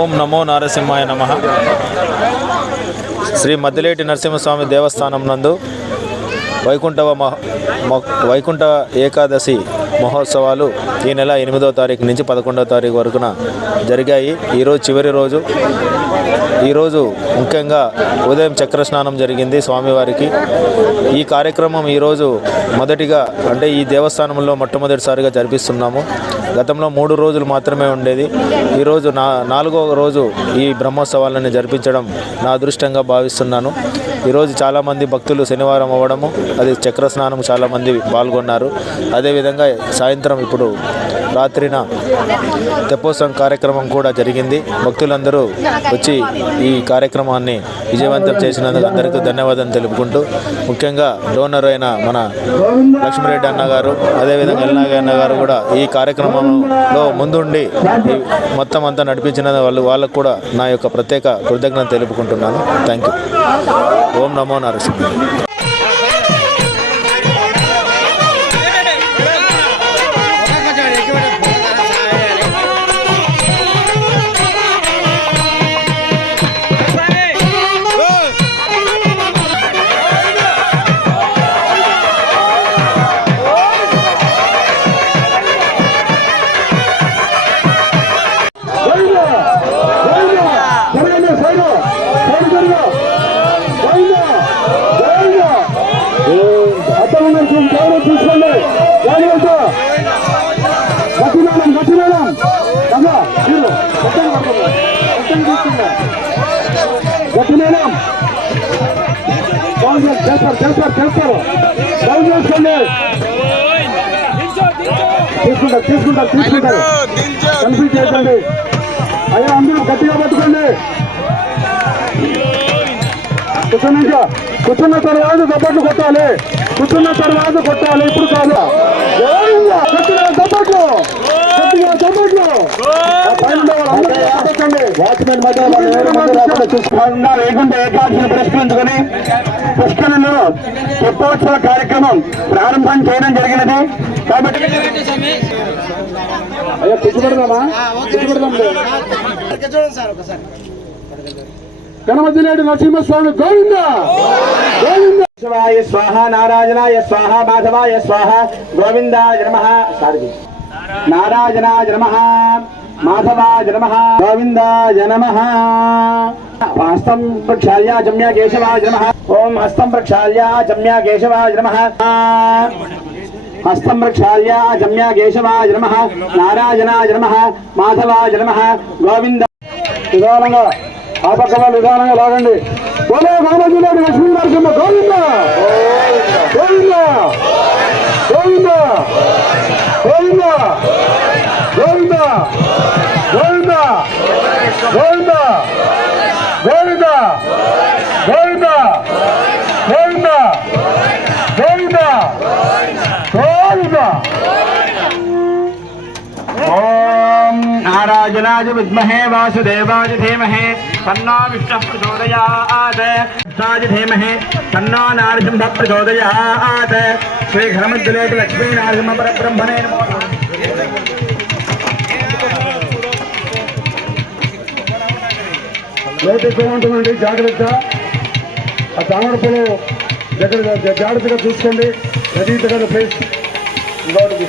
ఓం నమో నారసింహాయ నమ. శ్రీ మద్దిలేటి నరసింహస్వామి దేవస్థానం నందు వైకుంఠవ మహ వైకుంఠ ఏకాదశి మహోత్సవాలు ఈ నెల ఎనిమిదో తారీఖు నుంచి పదకొండవ తారీఖు వరకున జరిగాయి. ఈరోజు చివరి రోజు. ఈరోజు ముఖ్యంగా ఉదయం చక్ర స్నానం జరిగింది స్వామివారికి. ఈ కార్యక్రమం ఈరోజు మొదటిగా అంటే ఈ దేవస్థానంలో మొట్టమొదటిసారిగా జరిపిస్తున్నాము. గతంలో మూడు రోజులు మాత్రమే ఉండేది. ఈరోజు నా నాలుగో రోజు ఈ బ్రహ్మోత్సవాలను జరిపించడం నా అదృష్టంగా భావిస్తున్నాను. ఈరోజు చాలామంది భక్తులు శనివారం అవ్వడము అది చక్ర స్నానం చాలామంది పాల్గొన్నారు. అదేవిధంగా సాయంత్రం ఇప్పుడు రాత్రిన తెప్పోత్సవం కార్యక్రమం కూడా జరిగింది. భక్తులందరూ వచ్చి ఈ కార్యక్రమాన్ని విజయవంతం చేసినందుకు అందరికీ ధన్యవాదాలు తెలుపుకుంటూ ముఖ్యంగా డోనర్ అయిన మన లక్ష్మీరెడ్డి అన్న గారు అదేవిధంగా ఎల్నాగ అన్న గారు కూడా ఈ కార్యక్రమం కార్యక్రమంలో ముందుండి మొత్తం అంతా నడిపించిన వాళ్ళు వాళ్ళకు కూడా నా యొక్క ప్రత్యేక కృతజ్ఞత తెలుపుకుంటున్నాను. థ్యాంక్ యూ ఓం నమో నరసింహ. చేస్తారు చేస్తారు చేస్తారు డౌన్ చేసుకోండి. తీసుకుంటారు తీసుకుంటారు తీసుకుంటారు. కన్ఫ్యూజ్ చేయకండి అయ్యా అందరూ గట్టిగా పట్టుకోండి. కూర్చొని కూర్చున్న తర్వాత దప్పట్లు కొట్టాలి. కూర్చున్న తర్వాత కొట్టాలి. ఇప్పుడు కాదు గోవిందా! వాచ్మెన్ వాళ్ళు ఎవరు రాకుండా ఏకాదశిని పురస్కరించుకొని పుష్కరంలో తెప్పోత్సవ కార్యక్రమం ప్రారంభం చేయడం జరిగినది. కాబట్టి అయ్యా నరసింహస్వామి గోవింద! గోవింద! శివాయ స్వాహ నారాయణాయ స్వాహ మాధవాయ స్వాహ గోవిందాయ నమ సారథి నారాయణాయ నమ. మాధవాయ నమ. గోవిందాయ నమ. హస్తం ప్రక్షాళ్యా జమ్య కేశవాయ నమ. ఓం హస్తం ప్రక్షాళ్యా జమ్య కేశవాయ నమ. హస్తం ప్రక్షాళ్యా జమ్య కేశవాయ నమ. నారాయణాయ నమ. మాధవాయ నమ. గోవింద విధానంగా. ఆ పక్క వాళ్ళు విధానంగా లాగండి. ఓలో రామజీలాడు లక్ష్మీ నరసింహ గోవింద! గోవింద! గోవింద! గోవింద! గోవింద గోవింద గోవింద గోవింద గోవింద గోవింద గోవింద గోవింద ఓం నారాయణాయ విద్మహే వాసుదేవాయ ధీమహే తన్నో విష్ణుః ప్రచోదయాత్ రాజ ధీమహే తన్నో నారసింహ ప్రచోదయాత్ శ్రీ ఘనమద్దులేటి లక్ష్మీ నారసింహ పరబ్రహ్మణే నమో లోటు ఎక్కువ ఉంటుందండి జాగ్రత్త. ఆ తామర పొలం దగ్గర జాగ్రత్తగా చూసుకోండి. రచయిత ప్లేస్ ఇంకోటి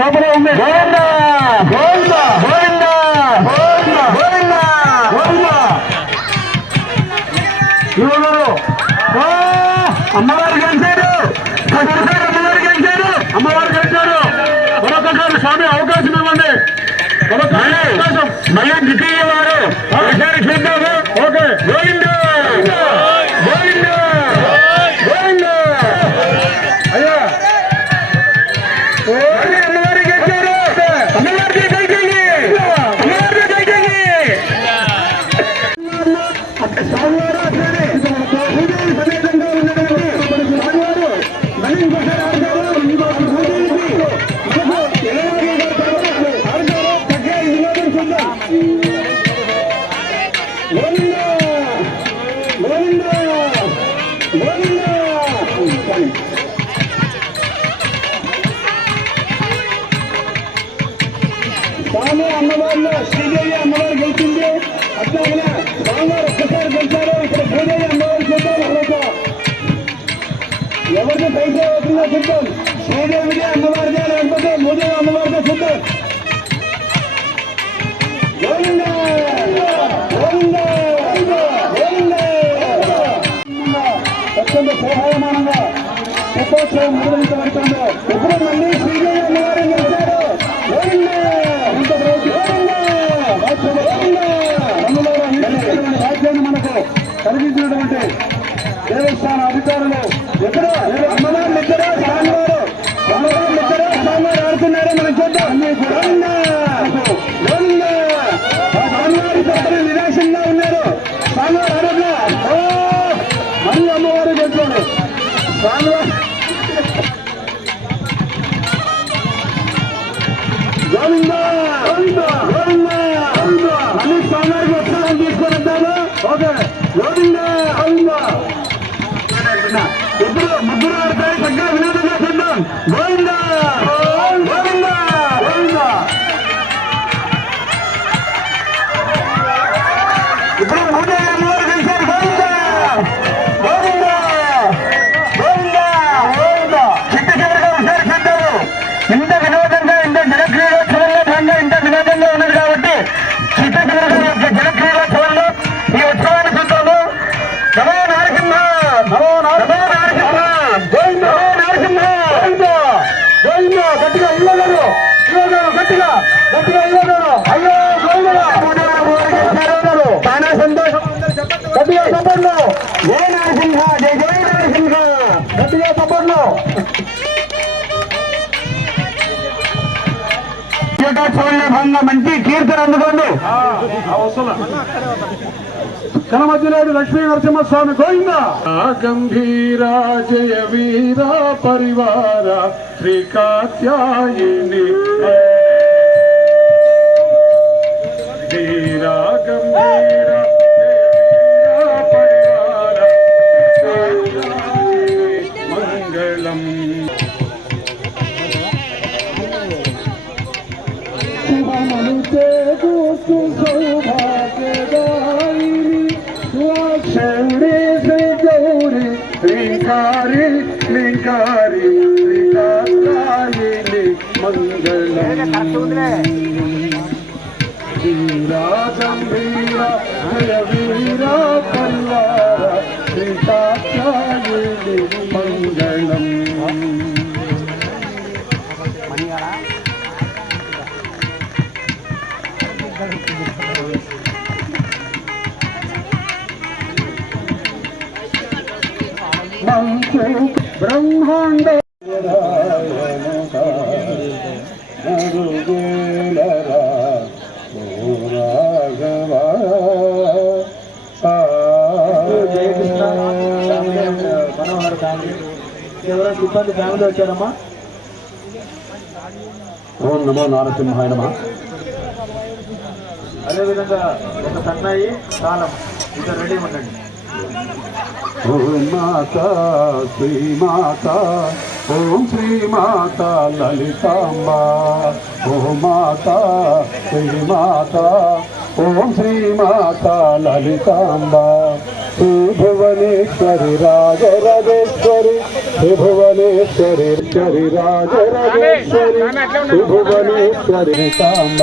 లోపల ఉంది గోవింద గోవింద గోవింద గోవింద గోవింద గోవింద ఇవ్వరు అమ్మవారు గెలిచారు ఒకసారి అమ్మవారు గెలిచారు అమ్మవారు గెలిచారు మరొకసారి స్వామి అవకాశం ఇవ్వండి మరొకసారి అవకాశం మళ్ళీ ద్వితీయ వారు ఒకసారి చూద్దాము ఓకే గోవిందా. స్వామి అమ్మవారిలో శ్రీదేవి అమ్మవారు గెలిచింది అట్లాగే స్వామివారు ఒక్కసారి గెలిచారు ఇక్కడ భూదేవి అమ్మవారు చూద్దాం అలాగా ఎవరిది పైసా అవుతుందో చూద్దాం శ్రీదేవిదే అమ్మవారిదే లేకపోతే భూదేవి అమ్మవారిదే చూద్దాం గోవింద గోవింద గోవింద అత్యంత శోభాయమానంగా తెప్పోత్సవం నిర్వహించబడుతుందో ఇప్పుడు మళ్ళీ శ్రీదేవి అమ్మవారు దేవస్థాన అధికారులు ఎక్కడ? అమ్మవారు ఇద్దరు స్వామివారు. అమ్మవారు ఇద్దరు స్వామివారు ఆడుతున్నారో మనం చూద్దాం. స్వామివారి పక్కన నిరాశంగా ఉన్నారు. స్వామివారు ఆడట్లా? ఓ! మళ్ళీ అమ్మవారు గెలిచారు స్వామివారు గోవింద గోవింద! గోవింద! గోవింద! మళ్ళీ స్వామివారికి ఉత్సాహం తీసుకొని వద్దాము. ఓకే. గోవింద! గోవింద! ఆడతాయి చక్కగా వినోదంగా చూద్దాం గోవింద గోవింద గోవింద కీటోత్సవంలో భాగంగా మంచి కీర్తన అందుకోండి కనమధ్యనాడు లక్ష్మీ నరసింహస్వామి గోవింద? గంభీర జయ వీర పరివార శ్రీ కాత్యాయిని వీర గంభీర लिंगारि मंग सु मंग మంచు బ్రహ్మాండ ఎవరైనా సిబ్బంది ఫ్యామిలీ వచ్చారమ్మా ఓం నమో నారసింహాయ నమ అదేవిధంగా ఒక సన్నాయి తాళం ఇద్దరు రెడీ. ఉండండి ఓం మాత శ్రీ మాత ఓం శ్రీ మాత లలితాంబ. ఓం మాత శ్రీ మాత ఓం శ్రీ మాత లలితాంబ. శ్రీ భువనేశ్వరి రాజరాజేశ్వరి శ్రీ భువనేశ్వరి శ్వరి రాజరాజేశ్వరి శ్రీ భువనేశ్వరి తాంబ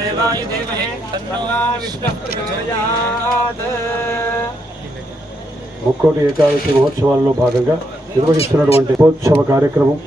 వాసుదేవాయ దేవహే ముక్కోటి ఏకాదశి మహోత్సవాల్లో భాగంగా నిర్వహిస్తున్నటువంటి మహోత్సవ కార్యక్రమం